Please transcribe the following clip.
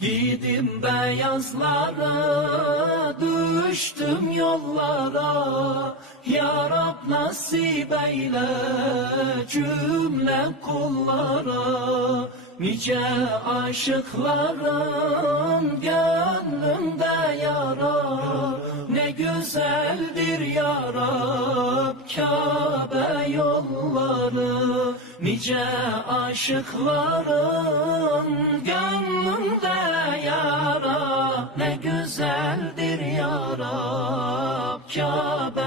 Giydim beyazlara, düştüm yollara. Ya Rab nasip eyle cümle kullara. Nice aşıkların gönlümde yara. Ne güzeldir ya Rab Kabe yolları. Nice aşıkların gönlümde yara. Ne güzeldir ya Rab Kabe